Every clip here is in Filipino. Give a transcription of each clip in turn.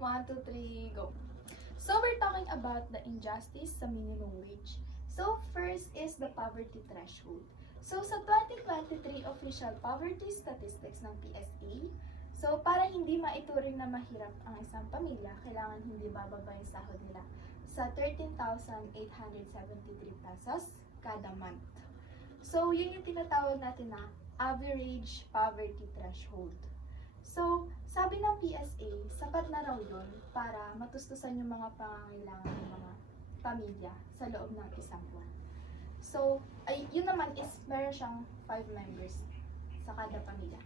1, 2, 3, go. So we're talking about the injustice sa minimum wage. So first is the poverty threshold. So sa 2023 official poverty statistics ng PSA, so para hindi maituring na mahirap ang isang pamilya, kailangan hindi bababa yung sahod nila sa 13,873 pesos kada month. So yun yung tinatawag natin na average poverty threshold. So, sabi ng PSA, sapat na raw yun para matustusan yung mga pangangailangan ng mga pamilya sa loob ng isang buwan. So, yun naman is meron siyang 5 members sa kada pamilya.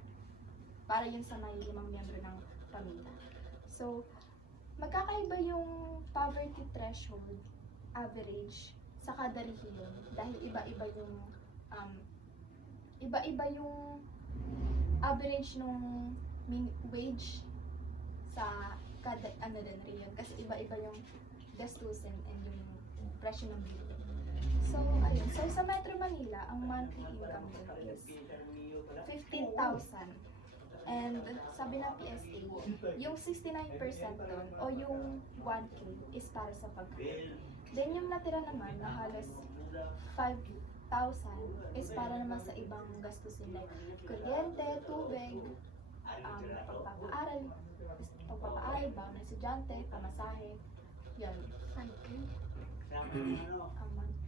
Para yun sa may 5 miyembro ng pamilya. So, magkakaiba yung poverty threshold average sa kada rehiyon dahil iba-iba yung average nung wage sa kada region kasi iba-iba yung gastusin and yung presyo ng bilihin. So, ayun. So, sa Metro Manila, ang monthly income doon is 15,000. And sabi ng PSA, yung 69% doon o yung 1K is para sa pagkain. Then yung natira naman na halos 5,000 is para naman sa ibang gastusin like kuryente, tubig, pagpapaaral, baon ng estudyante, pamasahe, yun.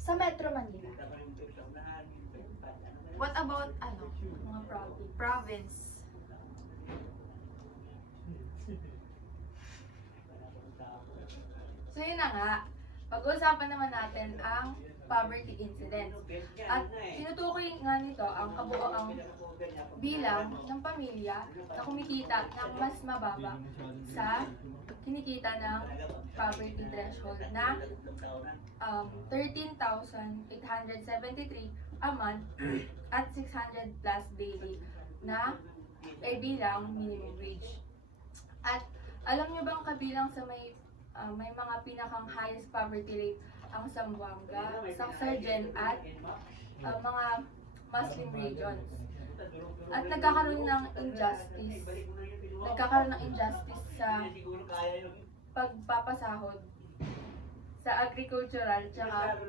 Sa Metro Manila. What about Mga province? So yun na nga, pag-uusapan naman natin ang poverty incidence. At tinutukoy nga nito ang kabuoang bilang ng pamilya na kumikita ng mas mababa sa kinikita ng poverty threshold na 13,873 a month at 600 plus daily na bilang minimum wage. At alam nyo bang kabilang sa may mga pinakang highest poverty rate ang Zamboanga, Sargen at mga Muslim regions. At nagkakaroon ng injustice sa pagpapasahod sa agricultural tsaka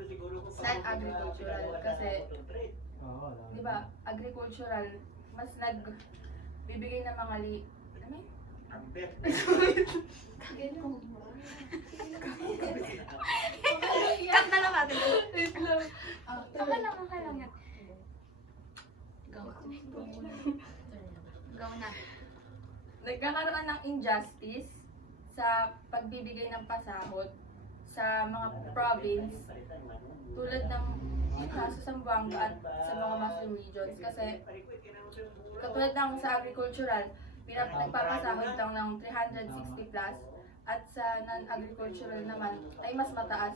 non-agricultural kasi di ba agricultural mas nagbibigay ng mga Kanta lang natin. Okay lang yan. Go na. Nagkakaroon ng injustice sa pagbibigay ng pasahod sa mga province tulad ng sa Zamboanga at sa mga Muslim regions kasi katulad ng sa agricultural nagpapasahod lang ng 360 plus at sa non-agricultural naman ay mas mataas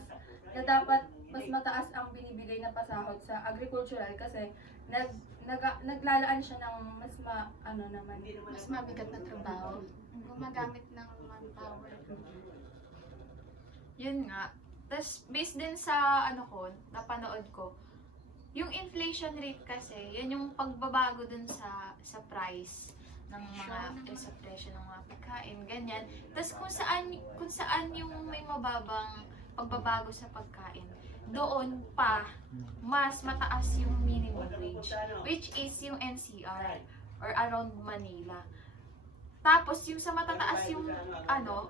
na dapat mas mataas ang binibigay na pasahod sa agricultural kasi naglalaan siya ng mas Mas mabigat na trabaho. Gumagamit ng manpower. Yun nga. Tapos, based din sa napanood ko, yung inflation rate kasi, yan yung pagbabago dun sa price ng mga sa presyo ng mga pagkain, ganyan. Tapos kung saan yung may mababang pagbabago sa pagkain, doon pa mas mataas yung minimum wage, which is yung NCR or around Manila. Tapos yung sa matataas yung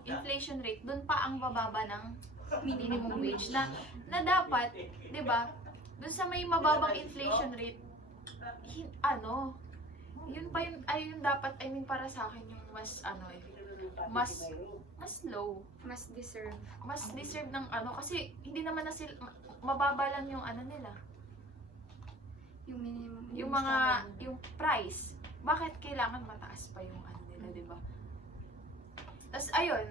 inflation rate, doon pa ang bababa ng minimum wage na dapat, 'di ba? Doon sa may mababang inflation rate, yun pa yun dapat, para sa akin yung mas low, Mas deserve. mas deserve ng kasi hindi naman na sila mababa lang yung nila, Yung minimum. yung price. Bakit kailangan mataas pa yung nila, 'di ba? Tapos ayun,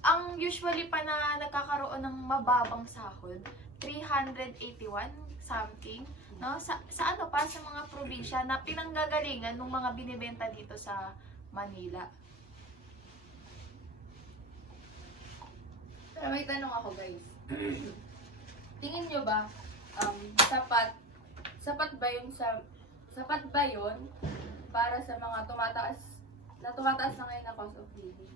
ang usually pa na nagkakaroon ng mababang sahod, 381 something, no? Sa pa sa mga probinsya na pinanggagalingan ng mga binibenta dito sa Manila. Pero may tanong ako guys. Tingin nyo ba sapat ba yun para sa mga tumataas na ngayon na cost of living?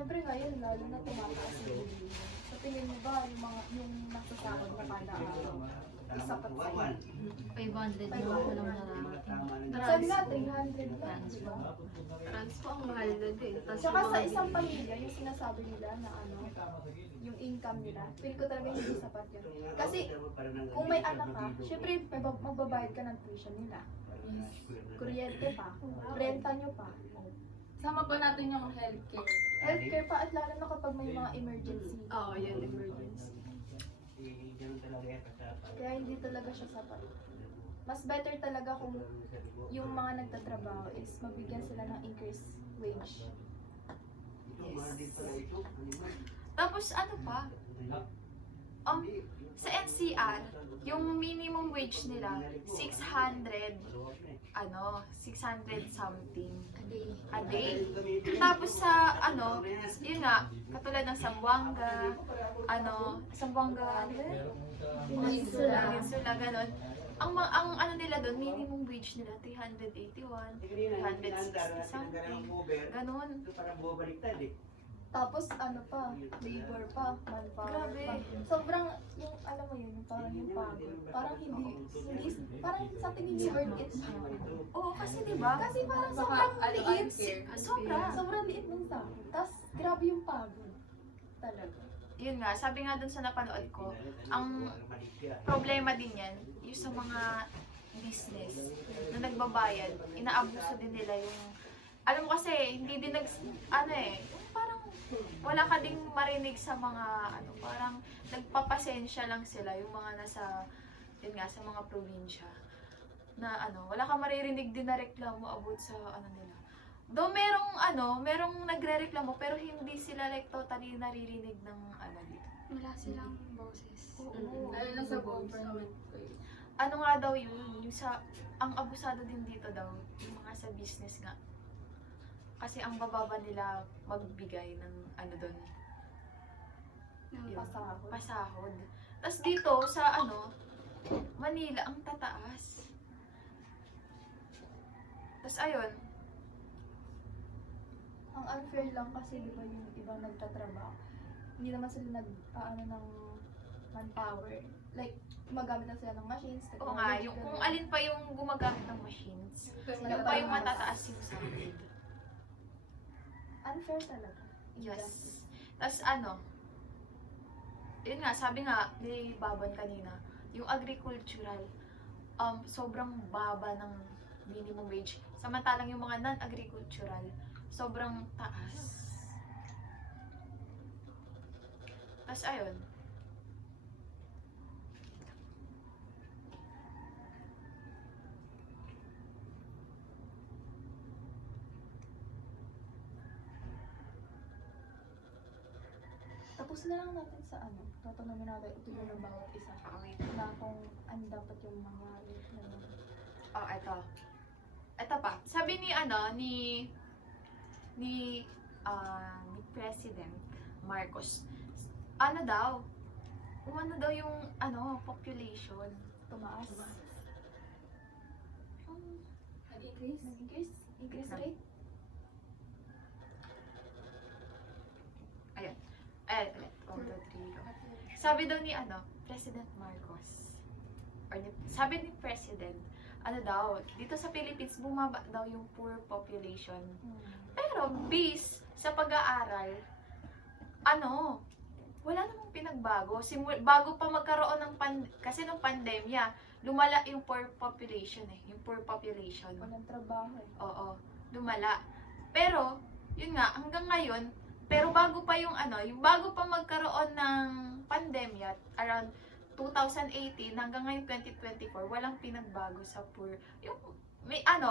Siyempre ngayon, lalo na tumataas yung bilihin. Sa tingin mo ba, yung nasasahod na kada araw, isapat sa iyo? 500 na ako lang nararating. Saan nga, 300 lang, di ba? Trans po ang mahal na din. Tas Tsaka yung sa mga isang pamilya, yung sinasabi nila na ano, yung income nila, feel ko talaga hindi sapat yun. Kasi kung may anak ka, syempre magbabayad ka ng tuition nila. Kuryente pa, renta nyo pa, Sama pa natin yung healthcare. healthcare pa, at lalo na kapag may mga emergency. Oo, yan, emergency. Kaya hindi talaga siya sapat. Mas better talaga kung yung mga nagtatrabaho is mabigyan sila ng increased wage. Tapos ano pa? Sa NCR, yung minimum wage nila 600 something a day. Tapos sa yun nga, katulad ng Zamboanga, Zamboanga, Peninsula, ganon. Ang ano nila doon, minimum wage nila 381, 360 something, ganon. Tapos ano pa, labor pa, manpower Grabe. pa. Sobrang yung alam mo yun, parang yung pagod. Parang parang sa tingin niyo worth it siya. Oo, kasi diba? Kasi parang Baka sobrang liit. unfair. Sobrang liit ng sahod. Tapos grabe yung pagod. Talaga. Yun nga, sabi nga dun sa napanood ko, ang problema din yan, yung sa mga business na nagbabayad, inaabuso din nila yung, alam mo kasi, hindi din parang wala ka ding marinig sa mga, parang nagpapasensya lang sila, yung mga nasa, yun nga, sa mga probinsya, na wala ka maririnig din na reklamo about sa, nila. Though merong nagre-reklamo, pero hindi sila like totally naririnig ng, dito. Wala silang boses. Oo. Lalo na sa government ko yun. Ano nga daw yun, yung sa, ang abusado din dito daw, yung mga sa business nga. Kasi ang bababa nila magbigay ng doon, Ng Pasahod. pasahod. Tapos dito sa Manila, ang tataas. Tapos ayun, Ang unfair lang kasi di ba yung ibang nagtatrabaho, hindi naman sila ng manpower. Like, gumagamit na sila ng machines. oo nga, yung, kung alin pa yung gumagamit ng machines, yung pa yung matataas yung sahod. Unfair talaga. Yes. Tapos yun nga, sabi nga ni Baban kanina, yung agricultural, sobrang baba ng minimum wage. Samantalang yung mga non-agricultural, sobrang taas. Tapos ayun, Tapos na lang natin sa tatanungin natin ito yung bawat isa. Na kung ano dapat yung mangyari. eto. Eto pa. Sabi ni ni President Marcos, daw yung population. Tumaas. Nag-increase? Increase rate? Sabi daw ni President Marcos, sabi ni President, dito sa Philippines, bumaba daw yung poor population. Pero, based sa pag-aaral, wala namang pinagbago. Bago pa magkaroon ng kasi nung pandemya, lumala yung poor population yung poor population. Walang trabaho Oo, lumala. Pero, yun nga, hanggang ngayon, pero bago pa bago pa magkaroon ng pandemya, around 2018 hanggang ngayon 2024, walang pinagbago sa poor. Yung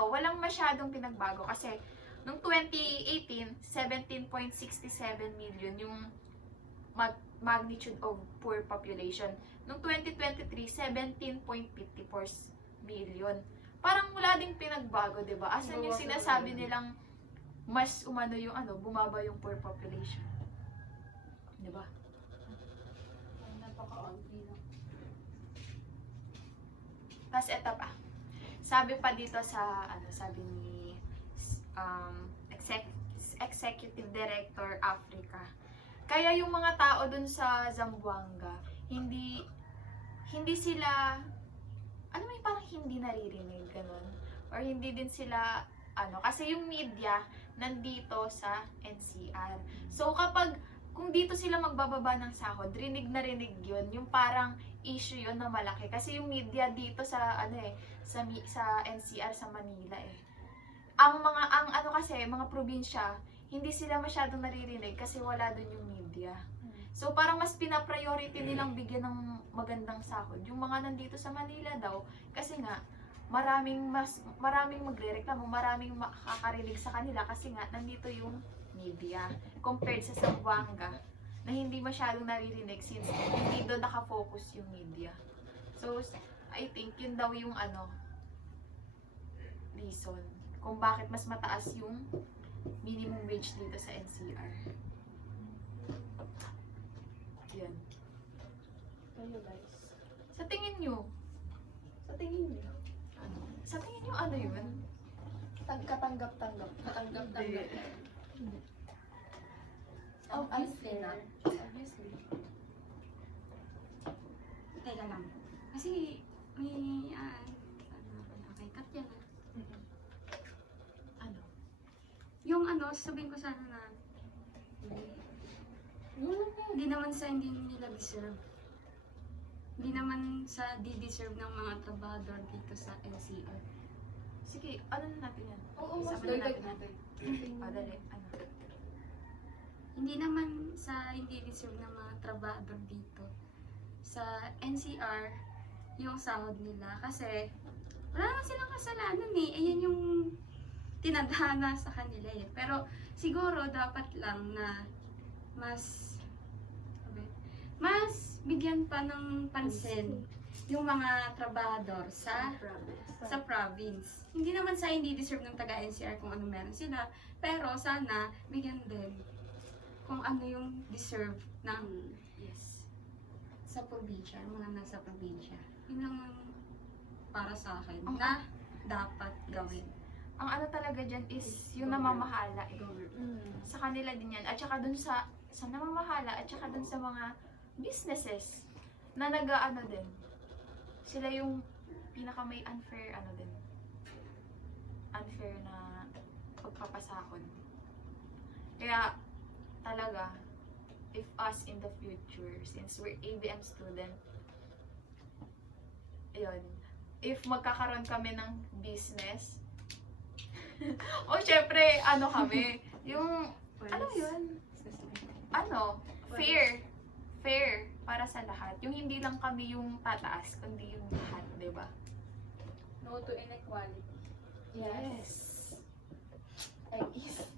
walang masyadong pinagbago kasi nung 2018, 17.67 million yung magnitude of poor population. Nung 2023, 17.54 million. Parang wala ding pinagbago, 'di ba? Asan yung sinasabi nilang mas yung bumaba yung poor population. 'Di ba? Napaka-unfair lang. Tapos eto pa. Sabi pa dito sa sabi ni Executive Director Africa. Kaya yung mga tao dun sa Zamboanga, hindi sila, ano may parang hindi naririnig, ganun. Or hindi din sila, kasi yung media, nandito sa NCR. So, kung dito sila magbababa ng sahod, rinig na rinig yun. Yung parang issue yun na malaki. Kasi yung media dito sa, sa NCR, sa Manila mga probinsya, hindi sila masyadong naririnig kasi wala dun yung media. So, parang mas pina-priority nilang bigyan ng magandang sahod. Yung mga nandito sa Manila daw, kasi nga, maraming magrereklamo, maraming makakarinig sa kanila kasi nga, nandito yung media. Compared sa Zamboanga, na hindi masyadong naririnig since hindi doon nakafocus yung media. So, I think yun daw yung reason kung bakit mas mataas yung minimum wage dito sa NCR. Yan. Kayo guys. Sa tingin nyo, Sa tingin niyo, ano yun? katanggap-tanggap. Katanggap-tanggap. Obviously Unfair. not. Obviously. Teka lang. Kasi, may, okay, cut yan ah. Ano? Yung sabihin ko sana na, hindi naman sa hindi nila deserve. Hindi naman sa di-deserve ng mga trabahador dito sa NCR. Sige, ano na natin yan? Oo, mas Sabi na dagdag natin. natin. Padali. Hindi naman sa hindi deserve ng mga trabahador dito sa NCR yung sahod nila kasi wala naman silang kasalanan eh. Ayan yung tinadhana sa kanila eh. Pero siguro dapat lang na mas bigyan pa ng pansin yung mga trabahador sa province. Hindi naman sa hindi deserve ng taga NCR kung ano meron sila, pero sana bigyan din kung ano yung deserve ng Yes. sa probinsya, mga nasa probinsya. Yun lang ang para sa akin Ang- na dapat gawin. Ang talaga dyan is yung namamahala eh. Sa kanila din yan. At saka dun sa namamahala at saka dun sa mga businesses na din. Sila yung pinaka may unfair unfair na pagpapasahod. Kaya talaga, if us in the future, since we're ABM student, ayun, if magkakaroon kami ng business, o syempre, kami, yung, yun, fair para sa lahat. Yung hindi lang kami yung tataas, kundi yung lahat, di ba? No to inequality. Yes. Ay, is.